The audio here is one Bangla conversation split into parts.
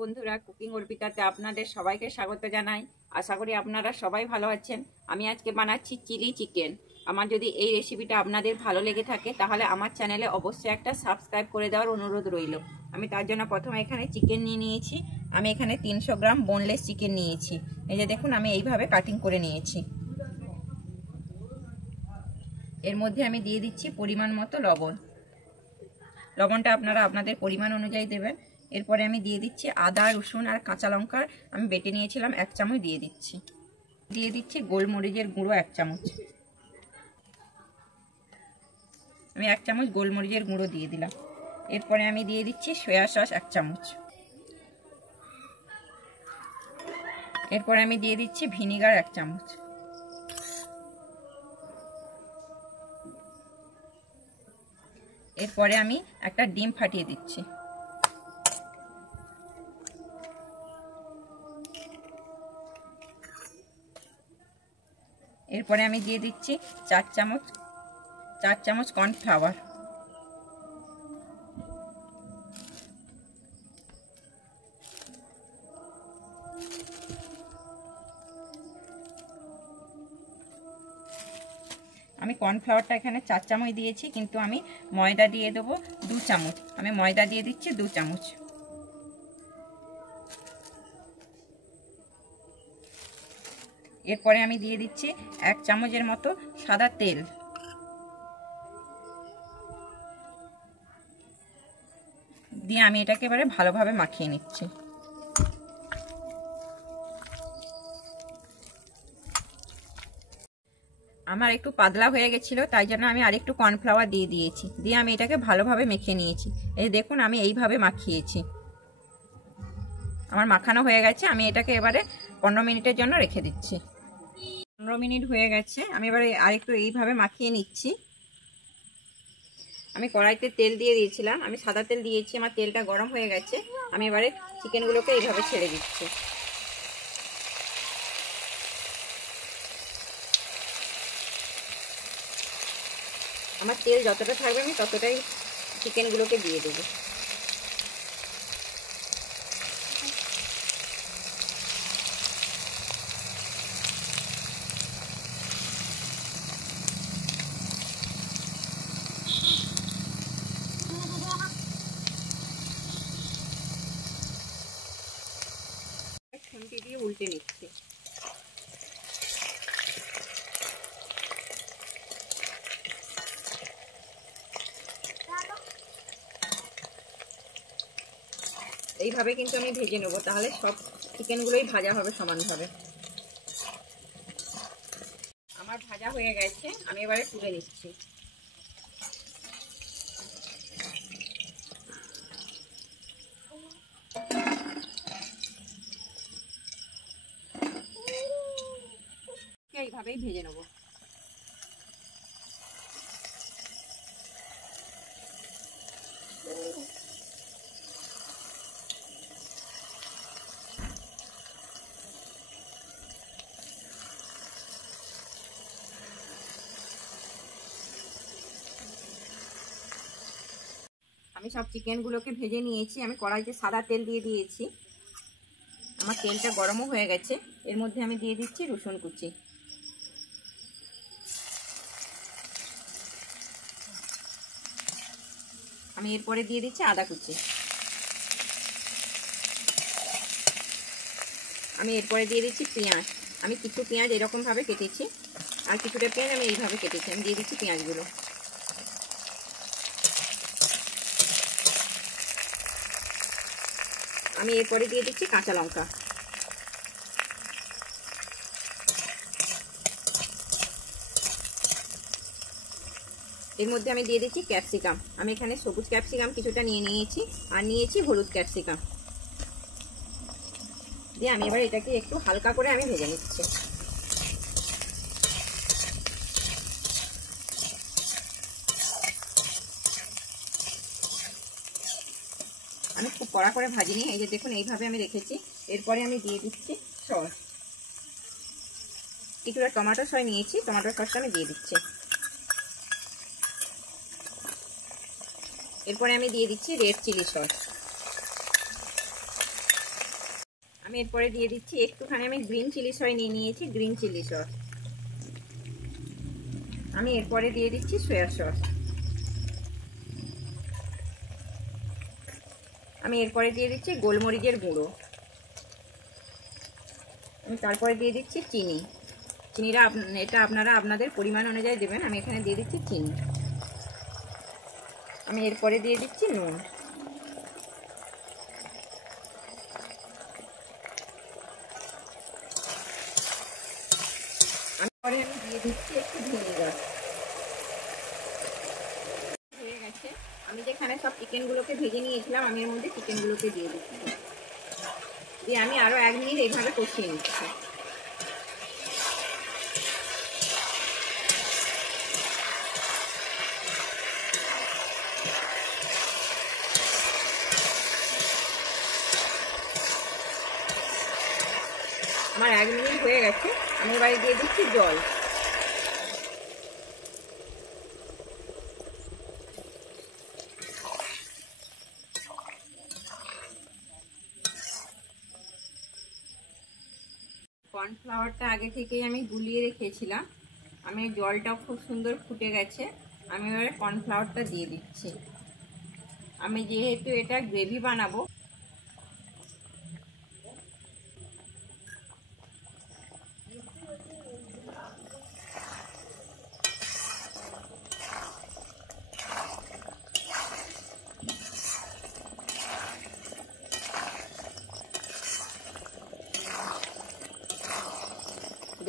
বন্ধুরা, কুকিং অর্পিতাতে আপনাদের সবাইকে স্বাগত জানাই। আশা করি আপনারা সবাই ভালো আছেন। আমি আজকে বানাচ্ছি চিলি চিকেন। আমার যদি এই রেসিপিটা আপনাদের ভালো লেগে থাকে তাহলে আমার চ্যানেলে অবশ্যই একটা সাবস্ক্রাইব করে দেওয়ার অনুরোধ রইল। আমি তার জন্য প্রথমে এখানে চিকেন নিয়ে নিয়েছি। আমি এখানে 300 গ্রাম বোনলেস চিকেন নিয়েছি। এই যে দেখুন, আমি এইভাবে কাটিং করে নিয়েছি। এর মধ্যে আমি দিয়ে দিচ্ছি পরিমাণ মতো লবণ। লবণটা আপনারা আপনাদের পরিমাণ অনুযায়ী দেবেন। এরপরে আমি দিয়ে দিচ্ছি আদা, রসুন আর কাঁচা লঙ্কার আমি বেটে নিয়েছিলাম 1 চামচ দিয়ে দিচ্ছি। দিয়ে দিচ্ছি গোলমরিচের গুঁড়ো 1 চামচ। আমি 1 চামচ গোলমরিচের গুঁড়ো দিয়ে দিলাম। এরপরে আমি দিয়ে দিচ্ছি সয়া সস 1 চামচ। এরপরে আমি দিয়ে দিচ্ছি ভিনিগার 1 চামচ। এরপরে আমি একটা ডিম ফাটিয়ে দিচ্ছি। এরপরে আমি দিয়ে দিচ্ছি 4 চামচ কর্নফ্লাওয়ার। আমি কর্নফ্লাওয়ারটা এখানে 4 চামচ দিয়েছি, কিন্তু আমি ময়দা দিয়ে দেবো 2 চামচ। আমি ময়দা দিয়ে দিচ্ছি 2 চামচ। এরপরে আমি দিয়ে দিচ্ছি 1 চামচের মতো সাদা তেল। দিয়ে আমি এটাকে এবারে ভালোভাবে মাখিয়ে নিচ্ছি। আমার একটু পাতলা হয়ে গেছিল, তাই জন্য আমি আরেকটু কর্নফ্লাওয়ার দিয়ে দিয়েছি। দিয়ে আমি এটাকে ভালোভাবে মেখে নিয়েছি। এই দেখুন, আমি এইভাবে মাখিয়েছি। আমার মাখানো হয়ে গেছে। আমি এটাকে এবারে 15 মিনিটের জন্য রেখে দিচ্ছি। 15 মিনিট হয়ে গেছে। আমি এবারে আরেকটু এইভাবে মাখিয়ে নিচ্ছি। আমি কড়াইতে তেল দিয়ে দিয়েছিলাম। আমি সাদা তেল দিয়েছি। আমার তেলটা গরম হয়ে গেছে। আমি এবারে চিকেনগুলোকে এইভাবে ছেড়ে দিচ্ছি। আমার তেল যতটা থাকবে আমি ততটাই চিকেনগুলোকে দিয়ে দেবো। খুন্তি দিয়ে উল্টে নিচ্ছি। এইভাবে কিন্তু আমি ভেজে নেবো, তাহলে সব চিকেনগুলোই ভাজা হবে সমানভাবে। আমার ভাজা হয়ে গেছে। আমি এবারে তুলে নিচ্ছি। এইভাবেই ভেজে নেবো। আমি সব চিকেনগুলোকে ভেজে নিয়েছি। আমি কড়াইতে সাদা তেল দিয়ে দিয়েছি। আমার তেলটা গরমও হয়ে গেছে। এর মধ্যে আমি দিয়ে দিচ্ছি রসুন কুচি। আমি এরপরে দিয়ে দিচ্ছি আদা কুচি। আমি এরপরে দিয়ে দিচ্ছি পেঁয়াজ। আমি কিছু পেঁয়াজ এরকমভাবে কেটেছি, আর কিছুটা পেঁয়াজ আমি এইভাবে কেটেছি। আমি দিয়ে দিচ্ছি পেঁয়াজগুলো। আমি এরপরে দিয়ে দিচ্ছি কাঁচা লঙ্কা। এর মধ্যে আমি দিয়ে দিচ্ছি ক্যাপসিকাম। আমি এখানে সবুজ ক্যাপসিকাম কিছুটা নিয়ে নিয়েছি, আর নিয়েছি হলুদ ক্যাপসিকাম। দিয়ে আমি এবার এটাকে একটু হালকা করে আমি ভেজে নিচ্ছি। আমি খুব কড়া করে ভাজিনি। এই যে দেখুন, এইভাবে আমি রেখেছি। এরপরে আমি দিয়ে দিচ্ছি সস। কিছুটা টমেটো সস নিয়েছি, টমেটো সসটা আমি দিয়ে দিচ্ছি। এরপরে আমি দিয়ে দিচ্ছি রেড চিলি সস। এরপরে দিয়ে দিচ্ছি একটুখানি আমি গ্রিন চিলি সস নিয়ে নিয়েছি, গ্রিন চিলি সস। আমি এরপরে দিয়ে দিচ্ছি সয়া সস। আমি এরপরে দিয়ে দিচ্ছি গোলমরিচের গুঁড়ো। আমি তারপরে দিয়ে দিচ্ছি চিনি। চিনিটা এটা আপনারা আপনাদের পরিমাণ অনুযায়ী দেবেন। আমি এখানে দিয়ে দিচ্ছি চিনি। আমি এরপরে দিয়ে দিচ্ছি নুন। আমি দিয়ে দিচ্ছি একটু ভিনেগার। হয়ে গেছে। আমি যেখানে সব চিকেনগুলোকে ভেজে নিয়েছিলাম আমি এর মধ্যে চিকেনগুলোকে দিয়ে দিচ্ছি, দিয়ে আমি আরও 1 মিনিট এইভাবে কষিয়ে নিচ্ছি। আমার 1 মিনিট হয়ে গেছে। আমি এবারে দিয়ে দিচ্ছি জল। কর্নফ্লাওয়ারটা আগে থেকেই আমি গুলিয়ে রেখেছিলাম। আমি জলটাও খুব সুন্দর ফুটে গেছে। আমি এবারে কর্নফ্লাওয়ারটা দিয়ে দিচ্ছি। আমি যেহেতু এটা গ্রেভি বানাবো,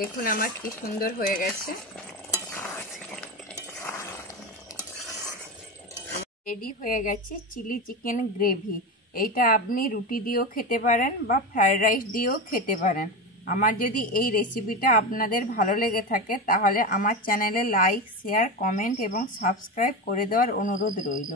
দেখুন আমার কি সুন্দর হয়ে গেছে। রেডি হয়ে গেছে চিলি চিকেন গ্রেভি। এইটা আপনি রুটি দিয়েও খেতে পারেন বা ফ্রাইড রাইস দিয়েও খেতে পারেন। আমার যদি এই রেসিপিটা আপনাদের ভালো লেগে থাকে তাহলে আমার চ্যানেলে লাইক, শেয়ার, কমেন্ট এবং সাবস্ক্রাইব করে দেওয়ার অনুরোধ রইল।